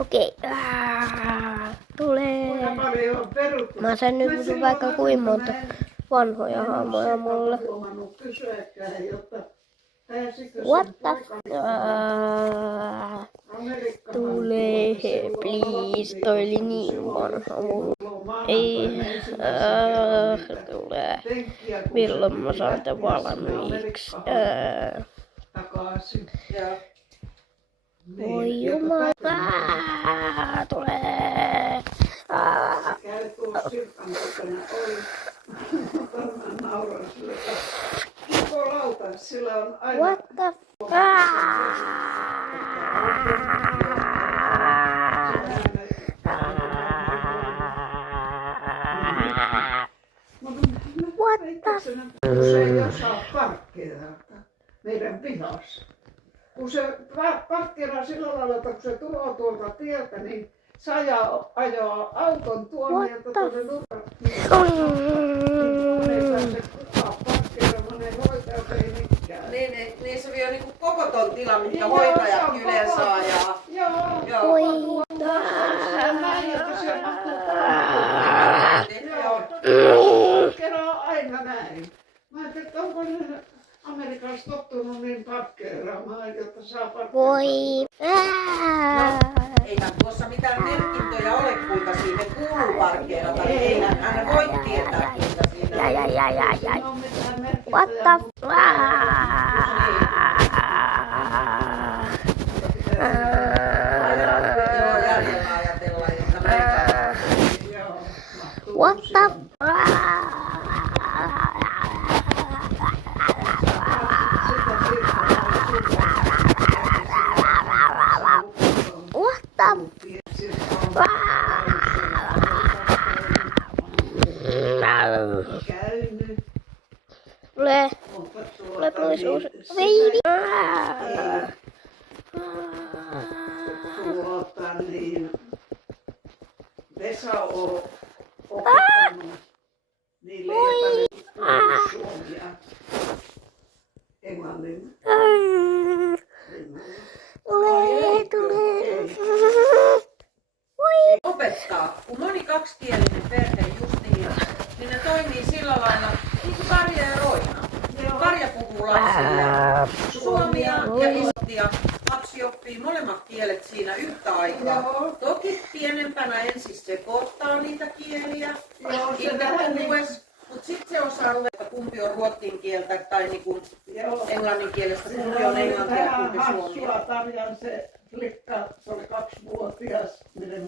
Okei. Tulee. Mä sain nyt vaikka kuinka monta vanhoja haamoja mulle. What the tulee, please. Toi oli niin vanha mulle. Ei. Tulee. Milloin mä saan tämän valmiiksi? Voi jumala. Tulee. Käy tuossa Sirkan kotona oli. Mä nauran sille. Kiko lauta, sillä on aina... What the What the Se ei osaa parkkeerata meidän pihassa. Kun se parkkeeraa sillä lailla, että kun se tulee tuolta tieltä, niin se ajaa auton tuomioilta tuonne nurkalle. Ei pääse kukaan parkkeeramaan, ne hoitajat ei mikään. Niin se on niinku koko ton tila, mitkä hoitajat yleensä ajaa. Joo. Parkkeeraa aina näin. Mä ajattelin, että onko ne Amerikassa tottunut niin parkkeeraamaan, jotta saa parkkeerata. Voi. Eihän tuossa mitään merkintöjä ole, kuinka siihen kuuluu parkkeerata. Eihän hän voi tietää, kuinka siinä on. What the What the Tulee pois uusi veidi. Niin Vesa on opettanut niin leipäinen suomia englannin. Tulee. Opettaa, kun moni kaksikielinen perhe justiin, niin ne toimii sillä lailla, niin kuin Karja ja Roina. Karja puhuu lapsille suomia ja islantia. Lapsi oppii molemmat kielet siinä yhtä aikaa. Toki pienempänä ensin sekoittaa niitä kieliä, mutta sitten se osaa ruveta, kumpi on ruotsin kieltä tai niinku englannin kielestä, kumpi on englantia ja kumpi suomea. Hassua Tarjan se flikka, se oli 2-vuotias